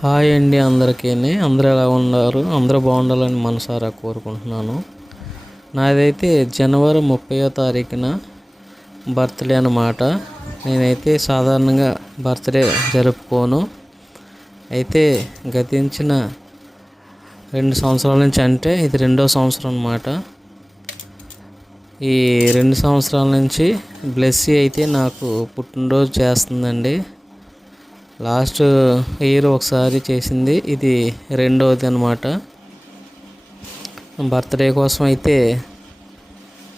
Hi అండి అందరికీ. అందరూ ఎలా ఉన్నారు? అందరూ బాగుండాలని మనసారా కోరుకుంటున్నాను. నాదైతే జనవరి 30వ తారీఖున బర్త్డే అన్నమాట. నేనైతే సాధారణంగా బర్త్డే జరుపుకోను. అయితే గతించిన 2 సంవత్సరాల నుంచి, అంటే ఇది 2వ సంవత్సరం అన్నమాట. ఈ 2 సంవత్సరాల నుంచి బ్లెస్సీ అయితే నాకు పుట్టినరోజు చేస్తుందండి. లాస్ట్ ఇయర్ ఒకసారి చేసింది, ఇది రెండవది అన్నమాట. బర్త్డే కోసం అయితే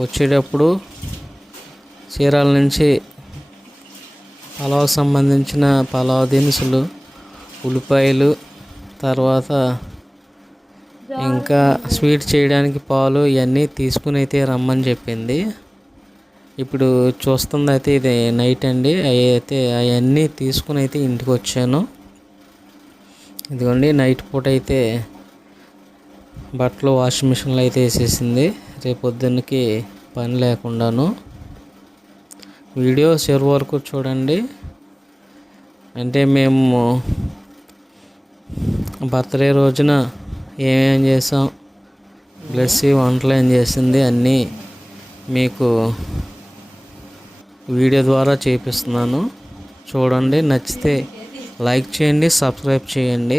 వచ్చేటప్పుడు చీరాల నుంచి పలావ్ సంబంధించిన పలావ్ దినుసులు, ఉల్లిపాయలు, తర్వాత ఇంకా స్వీట్ చేయడానికి పాలు ఇవన్నీ తీసుకుని అయితే రమ్మని చెప్పింది. ఇప్పుడు చూస్తుంది అయితే ఇది నైట్ అండి. అవన్నీ తీసుకుని అయితే ఇంటికి వచ్చాను. ఇదిగోండి, నైట్ పూట అయితే బట్టలు వాషింగ్ మిషన్లో అయితే వేసేసింది, రేపు పొద్దున్నకి పని లేకుండాను. వీడియో చివరి వరకు చూడండి. అంటే మేము బర్త్డే రోజున ఏమేం చేసాం, బ్లెస్సీ వంటలు ఏం చేసింది అన్నీ మీకు వీడియో ద్వారా చేపిస్తున్నాను. చూడండి, నచ్చితే లైక్ చేయండి, సబ్స్క్రైబ్ చేయండి.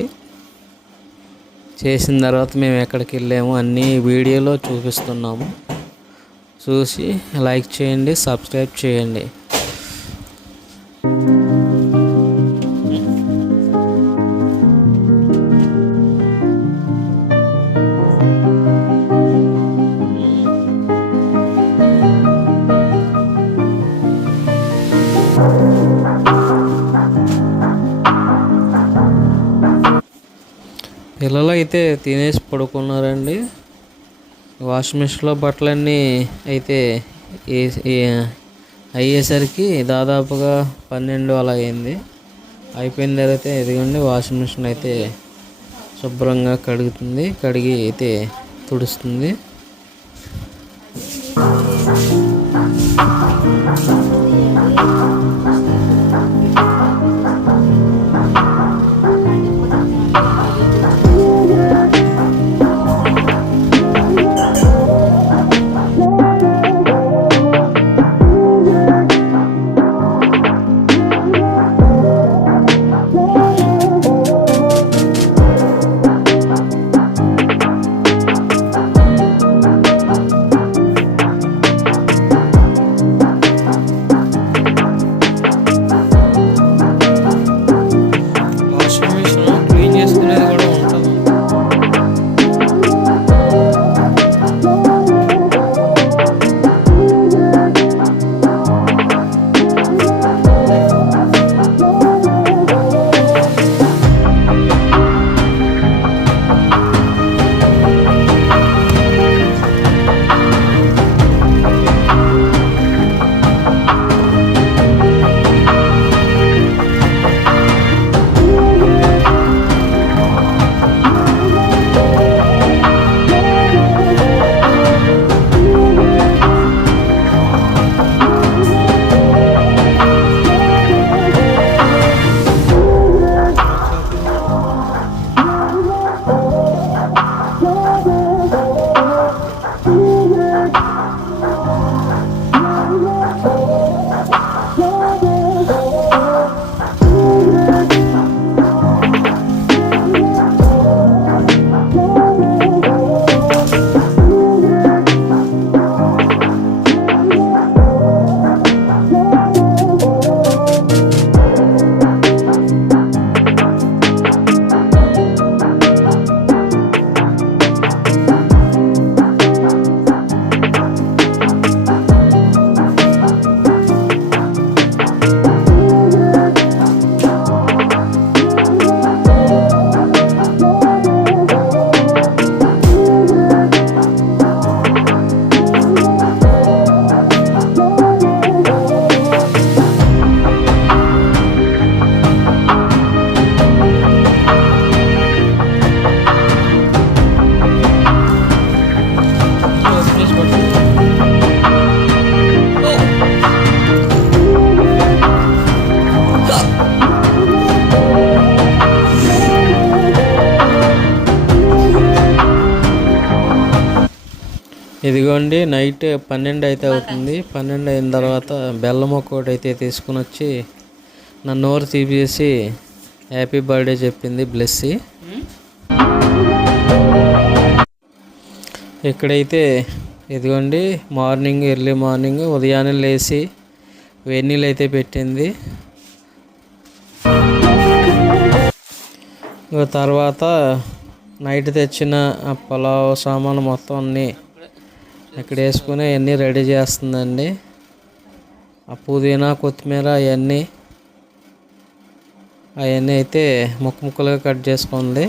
చేసిన తర్వాత మేము ఎక్కడికి వెళ్ళాము అన్నీ వీడియోలో చూపిస్తున్నాము. చూసి లైక్ చేయండి, సబ్స్క్రైబ్ చేయండి. పిల్లలు అయితే తినేసి పడుకున్నారండి. వాషింగ్ మిషన్లో బట్టలన్నీ అయితే అయ్యేసరికి దాదాపుగా 12 అలా అయింది. అయిపోయిన తర్వాత ఇదిగోండి, వాషింగ్ మిషన్ అయితే శుభ్రంగా కడుగుతుంది, కడిగి అయితే తుడుస్తుంది. ఇదిగోండి నైట్ 12 అయితే అవుతుంది. 12 అయిన తర్వాత బెల్లం ఒక్కోటి అయితే తీసుకుని వచ్చి నా నోరు తీసేసి హ్యాపీ బర్త్డే చెప్పింది బ్లెస్సీ. ఇక్కడైతే ఇదిగోండి మార్నింగ్ ఎర్లీ మార్నింగ్ ఉదయాన్నే లేచి వేడి నీళ్ళు అయితే పెట్టింది. తర్వాత నైట్ తెచ్చిన పులావ్ సామాను మొత్తం అన్నీ ఇక్కడ వేసుకుని అవన్నీ రెడీ చేస్తుందండి. ఆ పుదీనా కొత్తిమీర అవన్నీ అయితే ముక్కలుగా కట్ చేసుకుంది.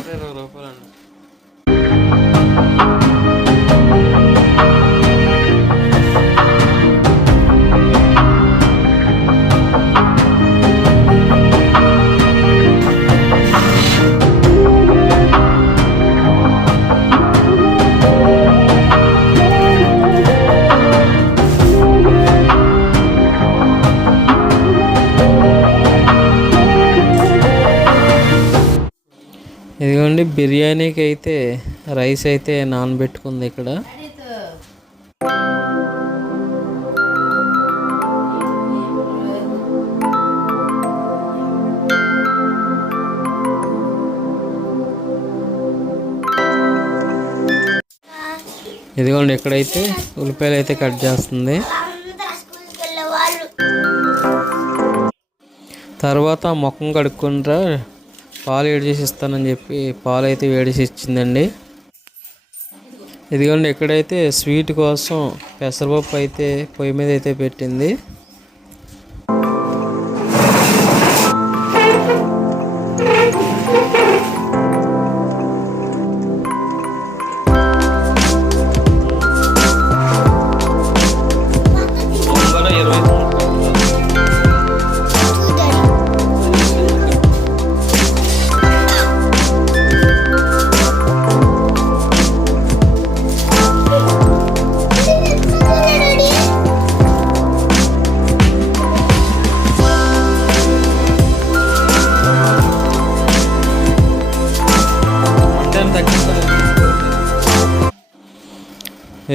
ఇదిగోండి బిర్యానీకి అయితే రైస్ అయితే నానబెట్టుకుంది ఇక్కడ. ఇదిగోండి ఇక్కడైతే ఉల్లిపాయలు అయితే కట్ చేస్తుంది. తర్వాత ముఖం కడుక్కుంటా పాలు వేడి చేసి ఇస్తానని చెప్పి పాలు అయితే వేడి చేసి ఇచ్చిందండి. ఇదిగోండి ఎక్కడైతే స్వీట్ కోసం పెసరపప్పు అయితే పొయ్యి మీద అయితే పెట్టింది.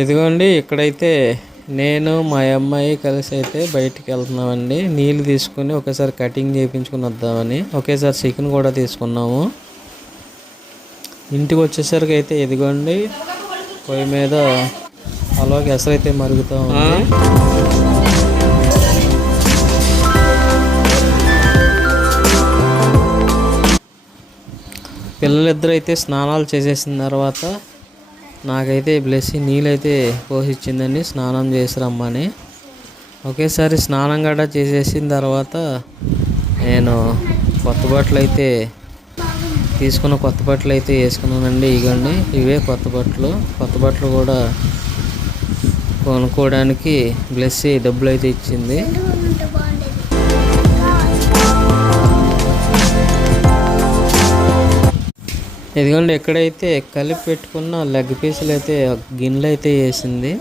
ఇదిగోండి ఇక్కడైతే నేను మా అమ్మాయి కలిసి అయితే బయటికి వెళ్తున్నామండి. నీళ్ళు తీసుకుని ఒకేసారి కటింగ్ చేయించుకుని వద్దామని ఒకేసారి చికెన్ కూడా తీసుకున్నాము. ఇంటికి వచ్చేసరికి అయితే ఇదిగోండి పొయ్యి మీద అలాగే ఎసరు అయితే మరుగుతూ ఉంది. పిల్లలిద్దరూ అయితే స్నానాలు చేసేసిన తర్వాత నాకైతే బ్లెస్సీ నీళ్ళైతే పోసిచ్చిందండి స్నానం చేసి రమ్మని. ఒకేసారి స్నానం గడ్డ చేసేసిన తర్వాత నేను కొత్త బట్టలు అయితే వేసుకున్నానండి. ఇగోండి ఇవే కొత్త బట్టలు కూడా కొనుక్కోవడానికి బ్లెస్సీ డబ్బులు అయితే ఇచ్చింది. ఇదిగోండి ఎక్కడైతే కలిపి పెట్టుకున్న లెగ్ పీసులు అయితే గిన్నెలు అయితే వేసింది.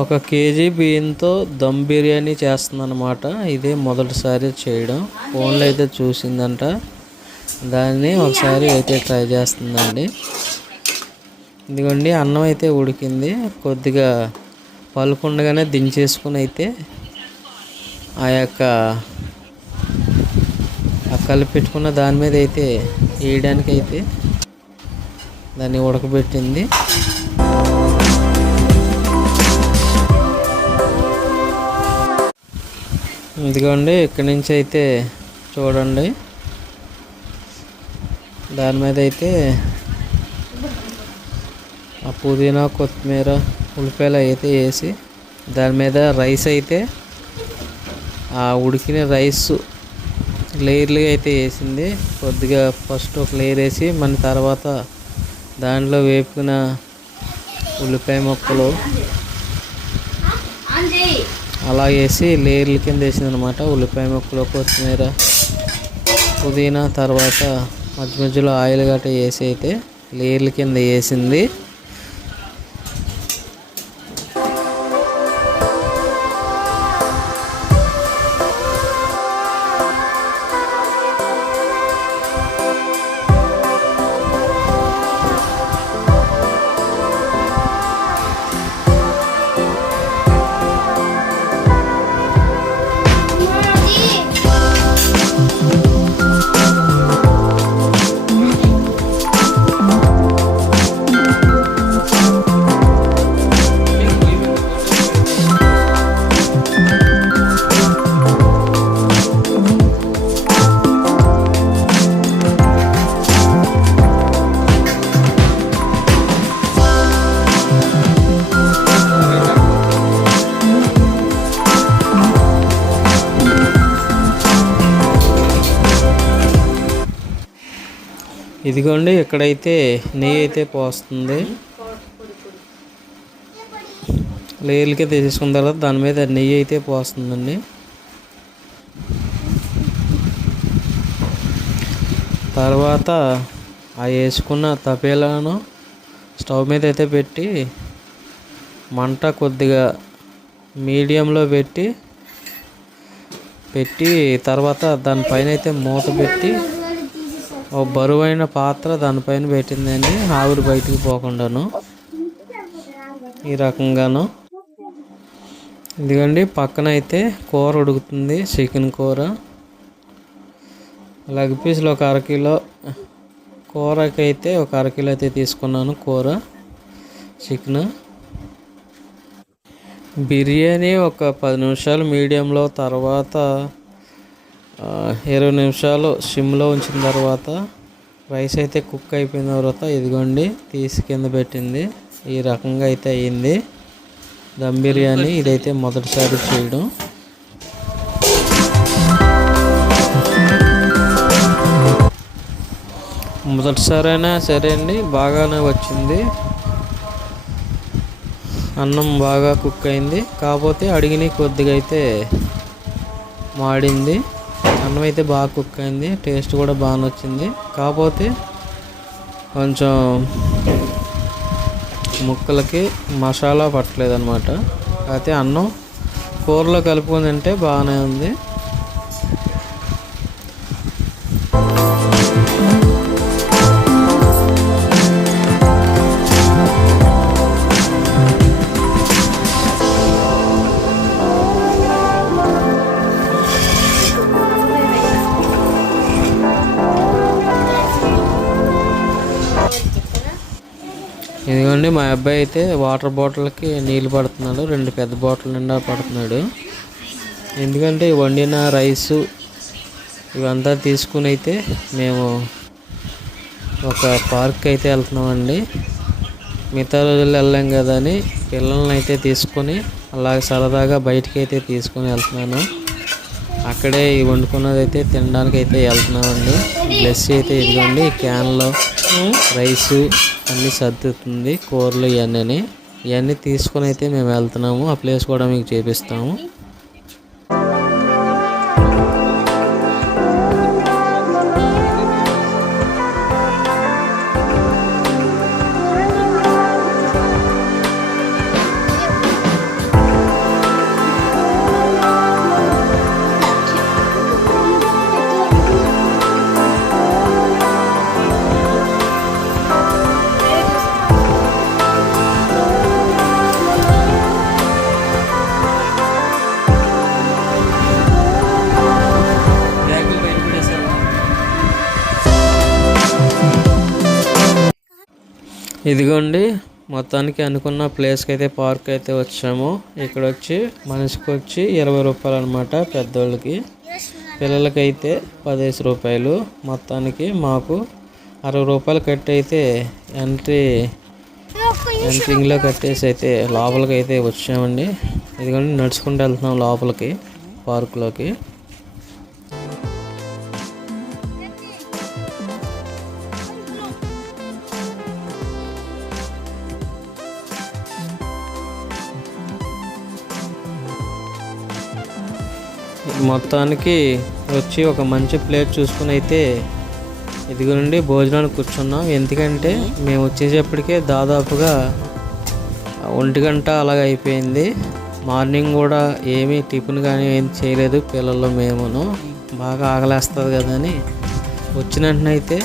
1 కేజీ బియ్యంతో దమ్ బిర్యానీ చేస్తుందన్నమాట. ఇదే మొదటిసారి చేయడం. ఫోన్లో అయితే చూసిందంట, దాన్ని ఒకసారి అయితే ట్రై చేస్తుందండి. ఇదిగోండి అన్నం అయితే ఉడికింది. కొద్దిగా పలుకుండగానే దించేసుకుని అయితే ఆ యొక్క కలిపి పెట్టుకున్న దాని మీద అయితే వేయడానికి అయితే దాన్ని ఉడకబెట్టింది. ఇదిగోండి ఇక్కడి నుంచి అయితే చూడండి దాని మీద అయితే ఆ పుదీనా కొత్తిమీర ఉల్లిపాయలు అయితే వేసి దాని మీద రైస్ అయితే ఆ ఉడికిన రైస్ లేయర్లుగా అయితే వేసింది. కొద్దిగా ఫస్ట్ ఒక లేయర్ వేసి మన తర్వాత దాంట్లో వేపుకున్న ఉల్లిపాయ ముక్కలు అలా వేసి లేయర్ల కింద వేసింది అనమాట. ఉల్లిపాయ ముక్కలు కొత్తిమీర పుదీనా తర్వాత మధ్యలో ఆయిల్ గట్రా వేసి అయితే లేయర్ల కింద వేసింది. ఇదిగోండి ఇక్కడైతే నెయ్యి అయితే పోస్తుంది. లేయర్లకి తీసేసుకున్న తర్వాత దాని మీద నెయ్యి అయితే పోస్తుందండి. తర్వాత ఆ వేసుకున్న తపేలాను స్టవ్ మీద అయితే పెట్టి మంట కొద్దిగా మీడియంలో పెట్టి తర్వాత దానిపైన అయితే మూత పెట్టి ఒక బరువైన పాత్ర దానిపైన పెట్టిందండి, ఆవిరి బయటికి పోకుండాను. ఈ రకంగాను ఇదిగోండి పక్కన అయితే కూర ఉడుకుతుంది, చికెన్ కూర. లెగ్ పీసులు ఒక అరకిలో, కూరకి అయితే ఒక అరకిలో అయితే తీసుకున్నాను కూర చికెన్. బిర్యానీ ఒక 10 నిమిషాలు మీడియంలో, తర్వాత 20 నిమిషాలు సిమ్లో ఉంచిన తర్వాత రైస్ అయితే కుక్ అయిపోయిన తర్వాత ఇదిగోండి తీసి కింద పెట్టింది. ఈ రకంగా అయితే అయ్యింది దమ్ బిర్యానీ. ఇదైతే మొదటిసారి చేయడం. మొదటిసారైనా సరే అండి, బాగానే వచ్చింది. అన్నం బాగా కుక్ అయింది, కాకపోతే అడిగిన కొద్దిగా అయితే మాడింది. అన్నం అయితే బాగా కుక్ అయింది, టేస్ట్ కూడా బాగా వచ్చింది. కాకపోతే కొంచెం ముక్కలకి మసాలా పట్టలేదన్నమాట. అయితే అన్నం కూరలో కలుపుకొని తింటే బాగానే ఉంది. ఇదిగోండి మా అబ్బాయి అయితే వాటర్ బాటిల్కి నీళ్ళు పడుతున్నాడు, 2 పెద్ద బాటిల్ నిండా పడుతున్నాడు. ఎందుకంటే వండిన రైసు ఇవంతా తీసుకుని అయితే మేము ఒక పార్క్ అయితే వెళ్తున్నామండి. మిగతా రోజుల్లో వెళ్ళాం కదా అని పిల్లల్ని అయితే తీసుకొని అలాగ సరదాగా బయటికి అయితే తీసుకొని వెళ్తున్నాను. అక్కడే వండుకున్నది అయితే తినడానికి అయితే వెళ్తున్నామండి. బ్లెస్ అయితే ఇదిగోండి క్యాన్లో రైసు అన్నీ సర్దుతుంది, కూరలు ఇవన్నీ తీసుకొని అయితే మేము వెళ్తున్నాము. ఆ ప్లేస్ కూడా మీకు చూపిస్తాము. ఇదిగోండి మొత్తానికి అనుకున్న ప్లేస్కి అయితే పార్క్ అయితే వచ్చాము. ఇక్కడ వచ్చి మనిషికి వచ్చి 20 రూపాయలు అనమాట పెద్దోళ్ళకి, పిల్లలకైతే 15 రూపాయలు. మొత్తానికి మాకు 60 రూపాయలు కట్టి అయితే ఎంట్రింగ్లో కట్టేసి అయితే లోపలికి అయితే వచ్చామండి. ఇదిగోండి నడుచుకుంటూ వెళ్తున్నాం లోపలికి పార్కులోకి. మొత్తానికి వచ్చి ఒక మంచి ప్లేట్ చూసుకుని అయితే ఇదిగోండి భోజనానికి కూర్చున్నాం. ఎందుకంటే మేము వచ్చేటప్పటికే దాదాపుగా 1 గంట అలాగ అయిపోయింది. మార్నింగ్ కూడా ఏమీ టిఫిన్ కానీ ఏం చేయలేదు పిల్లలు మేమును. బాగా ఆకలేస్తుంది కదా అని వచ్చిన వెంటనే అయితే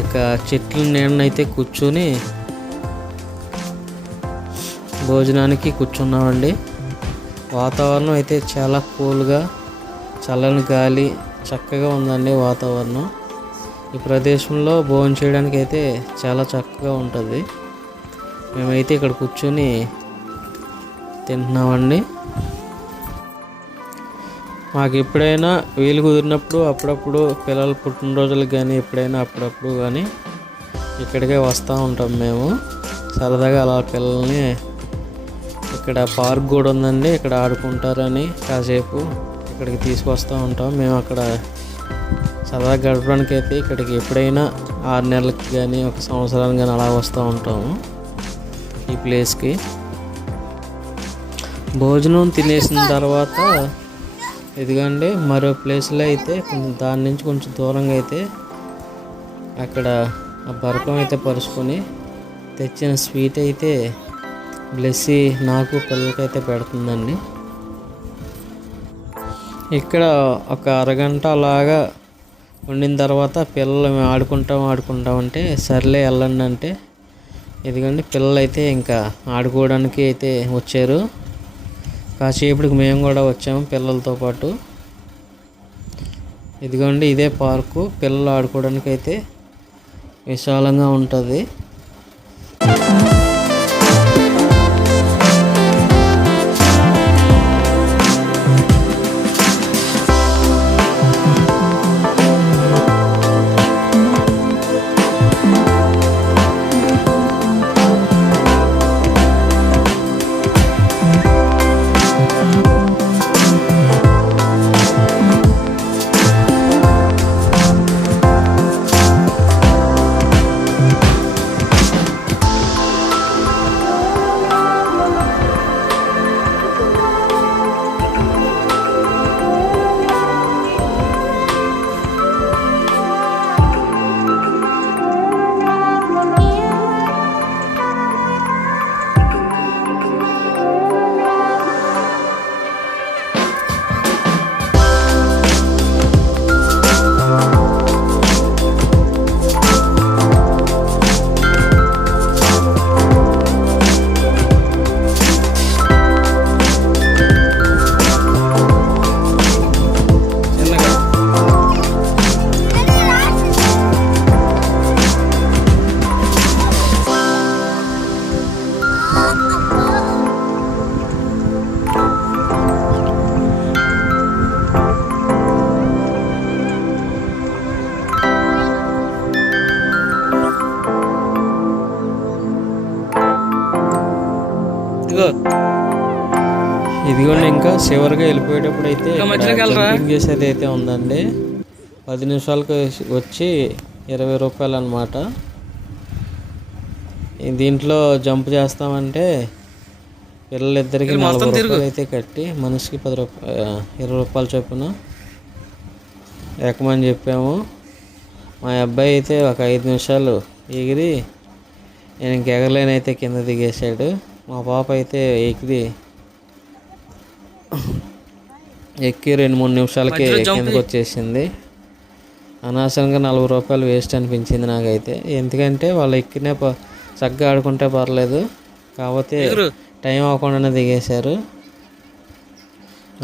ఇక చెట్ల నీడనైతే కూర్చొని భోజనానికి కూర్చున్నామండి. వాతావరణం అయితే చాలా కూల్గా, చల్లని గాలి, చక్కగా ఉందండి వాతావరణం. ఈ ప్రదేశంలో భోజనం చేయడానికి అయితే చాలా చక్కగా ఉంటుంది. మేమైతే ఇక్కడ కూర్చొని తింటున్నామండి. మాకు ఎప్పుడైనా వీలు కుదిరినప్పుడు అప్పుడప్పుడు పిల్లల పుట్టినరోజులకు కానీ ఎప్పుడైనా అప్పుడప్పుడు కానీ ఇక్కడికే వస్తూ ఉంటాం మేము. సరదాగా అలా పిల్లల్ని ఇక్కడ పార్క్ కూడా ఉందండి, ఇక్కడ ఆడుకుంటారని కాసేపు ఇక్కడికి తీసుకొస్తూ ఉంటాం. మేము అక్కడ సరదా గడపడానికి అయితే ఇక్కడికి ఎప్పుడైనా 6 నెలలకి కానీ 1 సంవత్సరానికి కానీ అలా వస్తూ ఉంటాము ఈ ప్లేస్కి. భోజనం తినేసిన తర్వాత ఇదిగోండి మరో ప్లేస్లో అయితే దాని నుంచి కొంచెం దూరంగా అయితే అక్కడ ఆ బరకం అయితే పరుచుకొని తెచ్చిన స్వీట్ అయితే బ్లెస్సీ నాకు పిల్లలకైతే పెడుతుందండి. ఇక్కడ ఒక అరగంట అలాగా ఉండిన తర్వాత పిల్లలు మేము ఆడుకుంటామంటే సర్లే వెళ్ళండి అంటే ఇదిగోండి పిల్లలు అయితే ఇంకా ఆడుకోవడానికి అయితే వచ్చారు. కాసేపటికి మేము కూడా వచ్చాము పిల్లలతో పాటు. ఇదిగోండి ఇదే పార్కు, పిల్లలు ఆడుకోవడానికి అయితే విశాలంగా ఉంటుంది. ఇదిగోండి ఇంకా చివరిగా వెళ్ళిపోయేటప్పుడు అయితే జంపింగ్ చేసేది అయితే ఉందండి. 10 నిమిషాలకు వచ్చి 20 రూపాయలు అన్నమాట. దీంట్లో జంప్ చేస్తామంటే పిల్లలిద్దరికి 40 రూపాయలు అయితే కట్టి మనిషికి 20 రూపాయలు చొప్పున ఎక్కమని చెప్పాము. మా అబ్బాయి అయితే ఒక 5 నిమిషాలు ఎగిరి నేను ఇంక ఎగరలేనైతే కింద దిగేశాడు. మా పాప అయితే ఎక్కి 2-3 నిమిషాలకి కిందకు వచ్చేసింది. అనవసరంగా 40 రూపాయలు వేస్ట్ అనిపించింది నాకైతే. ఎందుకంటే వాళ్ళు ఎక్కినే చక్కగా ఆడుకుంటే పర్లేదు, కాకపోతే టైం అవ్వకుండానే దిగేశారు.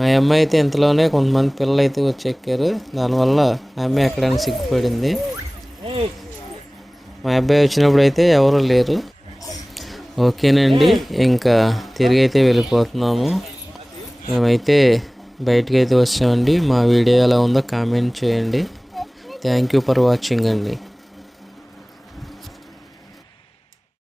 ఆ అమ్మాయి అయితే ఇంతలోనే కొంతమంది పిల్లలు అయితే వచ్చి ఎక్కారు. దానివల్ల ఆ అమ్మాయి ఎక్కడానికి సిగ్గుపడింది. మా అబ్బాయి వచ్చినప్పుడు అయితే ఎవరు లేరు. ఓకేనండి, ఇంకా తిరిగి అయితే వెళ్ళిపోతున్నాము. మేమైతే బయటకు అయితే వచ్చామండి. మా వీడియో ఎలా ఉందో కామెంట్ చేయండి. థ్యాంక్ యూ ఫర్ వాచింగ్ అండి.